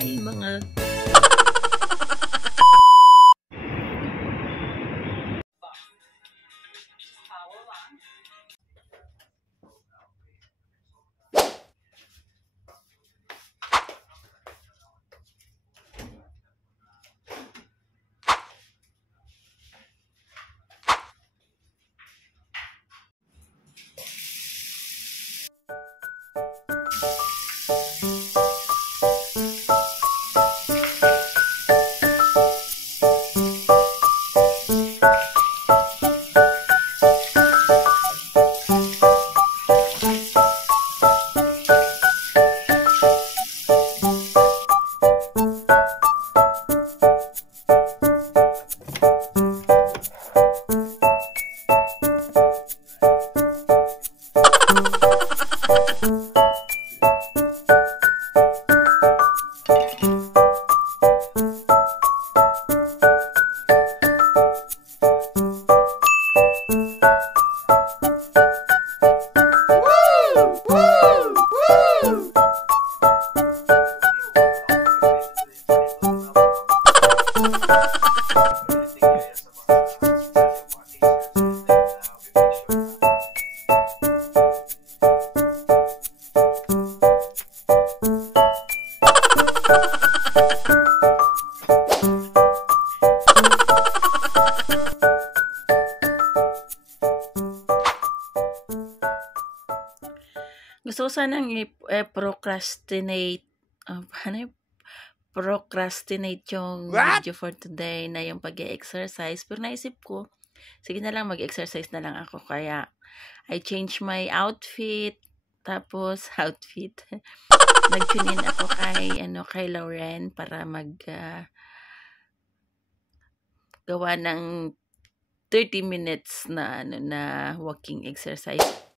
Hi, mga... Gusto ko sanang i-procrastinate. Procrastinate yung video for today na yung pag-exercise. Pero naisip ko, sige na lang mag-exercise na lang ako. Kaya, I change my outfit. Tapos, nag-tune in ako kay Lauren para gawa ng 30 minutes na walking exercise.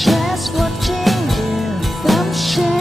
Just watching you from shame.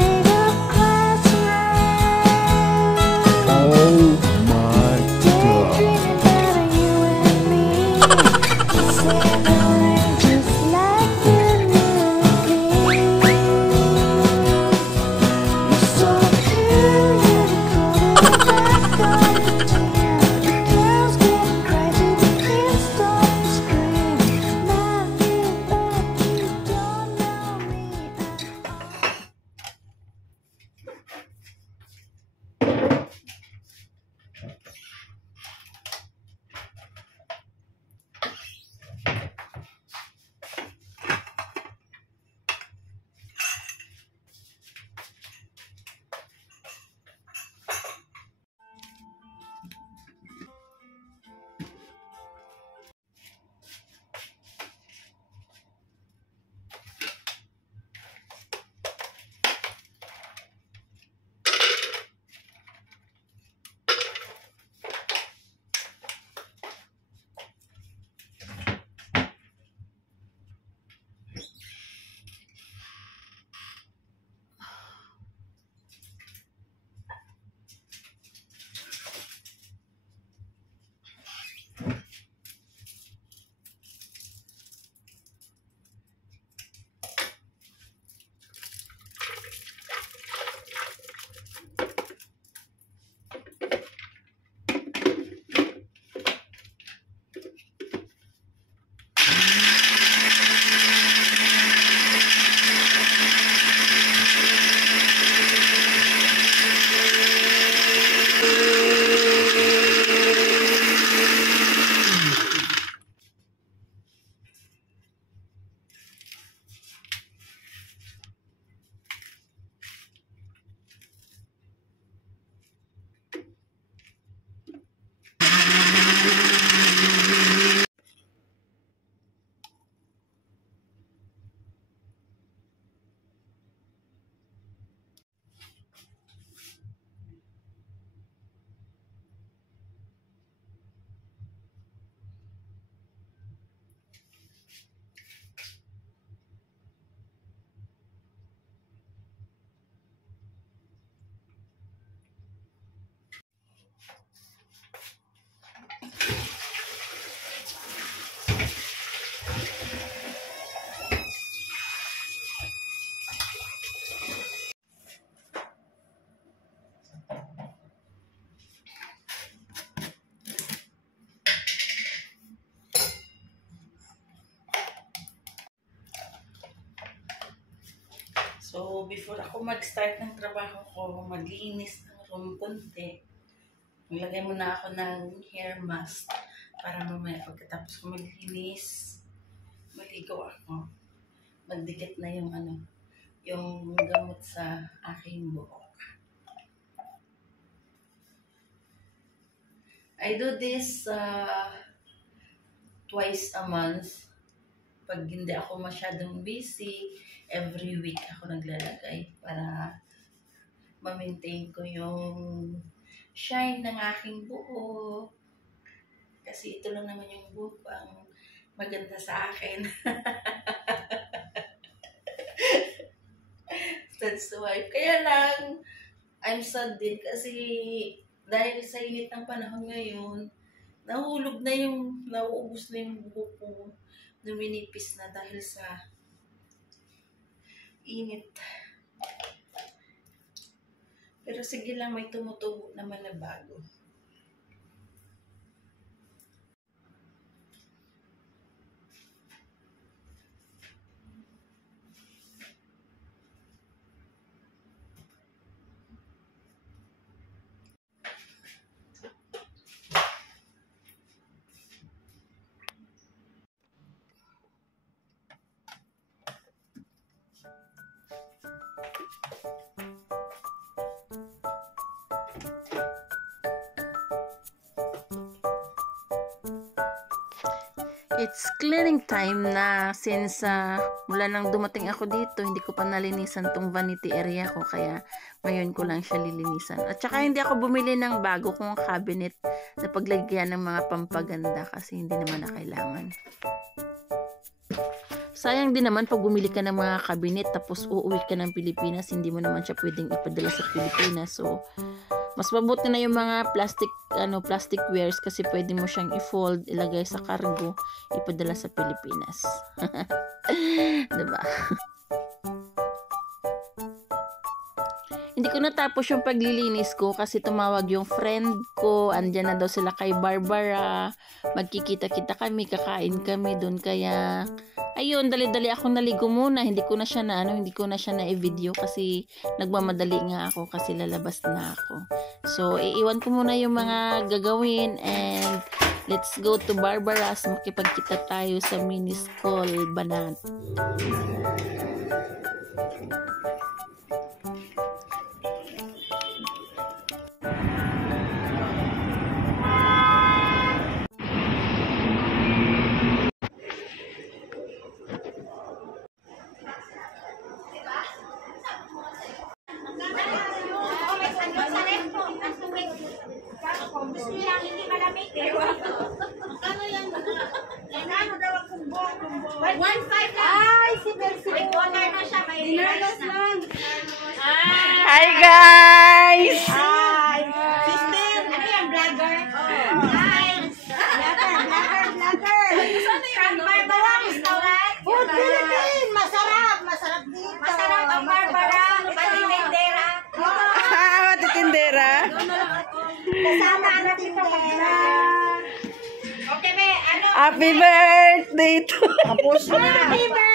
before ako mag-start ng trabaho ko, maglinis ng room konti. Maglagay muna ako ng hair mask para mamaya pagkatapos ko maglinis, maligo ako. Magdikit na yung yung gamot sa aking buhok. I do this twice a month. Pag hindi ako masyadong busy, every week ako naglalagay para ma-maintain ko yung shine ng aking buhok. Kasi ito lang naman yung buhok ang maganda sa akin. That's why. Kaya lang, I'm sad din kasi dahil sa init ng panahon ngayon, nauubos na yung buhok ko. Numinipis na dahil sa init. Pero sige lang, may tumutubo naman na bago. It's cleaning time na since mula nang dumating ako dito, hindi ko pa nalinisan tong vanity area ko, kaya ngayon ko lang siya lilinisan. At saka hindi ako bumili ng bago kong cabinet na paglagyan ng mga pampaganda kasi hindi naman na kailangan. Sayang din naman pag bumili ka ng mga cabinet tapos uuwi ka ng Pilipinas, hindi mo naman siya pwedeng ipadala sa Pilipinas. So, mas mabuti na yung mga plastic wares kasi pwede mo siyang i-fold, ilagay sa cargo, ipadala sa Pilipinas. Diba? Hindi ko natapos yung paglilinis ko kasi tumawag yung friend ko, andyan na daw sila kay Barbara, magkikita-kita kami, kakain kami doon, kaya ayun, dali-dali ako naligo muna. Hindi ko na siya na i-video kasi nagmamadali nga ako kasi lalabas na ako. So, iiwan ko muna yung mga gagawin and let's go to Barbara's. Makipagkita tayo sa Miniskol Banat. Hi guys! Hi! Sister! Ano yung vlogger? Hi! Vlogger! From Barbara Restaurant. Food Philippine! Masarap! Masarap dito! Masarap ang Barbara! Matitindera! Matitindera? Kasama ang tindera! Okay, be! Ano? Happy birthday to Tapos na! Happy birthday!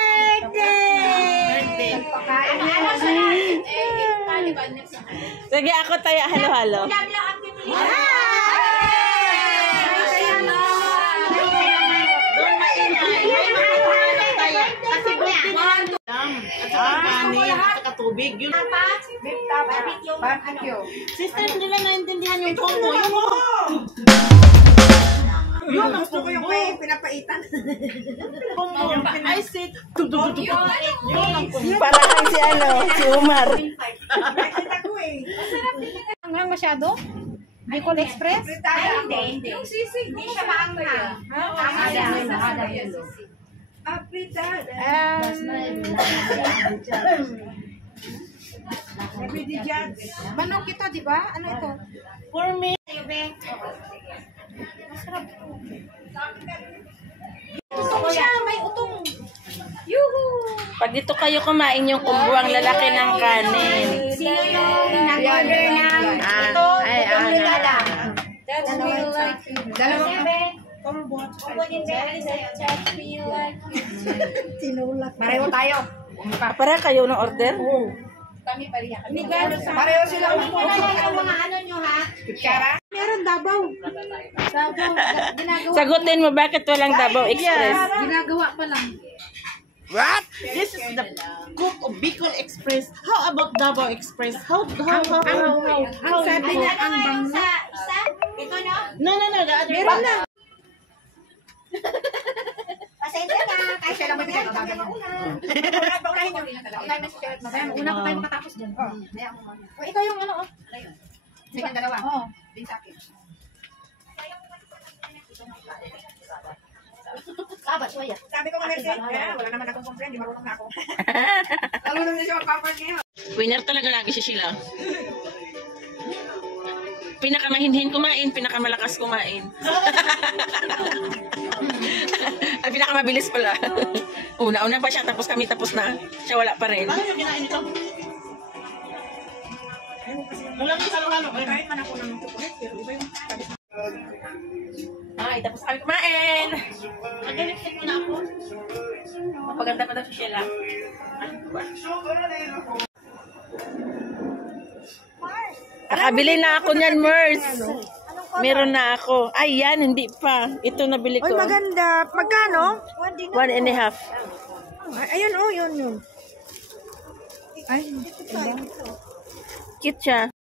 Sige, ako tayo halo-halo. Tubig yun. Barbecue. Sister, hindi lang naintindihan yung combo. Yun, gusto ko yung may pinapaitan. I said, Para kang si Umar. nakita ko eh. Anghang masyado? Bicol Express? Ay, hindi. Yung sisig, hindi siya maanghang. Mahada yun. Manok ito, di ba? Ano ito? For me. Masarap ito. Utong siya, may utong. Yuhu! Pag dito kayo kumain yung kumbuang lalaki ng kanin. Sino yung nag-order ng ito? Itong nilala. That's me like you. Pareho tayo. Para kayo ng order? Kami pareha. Pareho sila. Yung mga ano nyo ha? Meron Davao. Davao. Ginagawa. Sagutin mo, bakit walang Davao Express? Ginagawa pa lang. What? This is the cook of Bicol Express. How about Davao Express? How? Ang sabi niya, ang bango. Sa isa? Ito no? No, the other Meron one. na. Pasensya na. Kahit kailan mo pinag kami mauna. Una pa tayo makatapos dyan. O, ikaw yung ano, oh. Sige, dalawa. Oo. Sabat, suya. Sabi ko nga wala naman akong complain, di marunong na ako. Marunong na siya mag-complain ngayon. Winner talaga lagi si Sheila. Pinakamahinhin kumain, pinakamalakas kumain. Ay, pinakamabilis pala. Una-una pa siya, tapos kami tapos na. Siya wala pa rin. Ano yung kinain ito? Walang halo-halo. Kahit man ako ng chocolate, pero iba yung Ay, tapos kami kumain. Mag-lipstick muna ako. Mapaganda pa daw si Sheila. Nakabili na ako niyan, Mers. Meron na ako. Ay, yan, hindi pa. Ito nabili ko. Maganda. Magkano? 1.5. Ayun, oh, yun. Ay, Cute siya.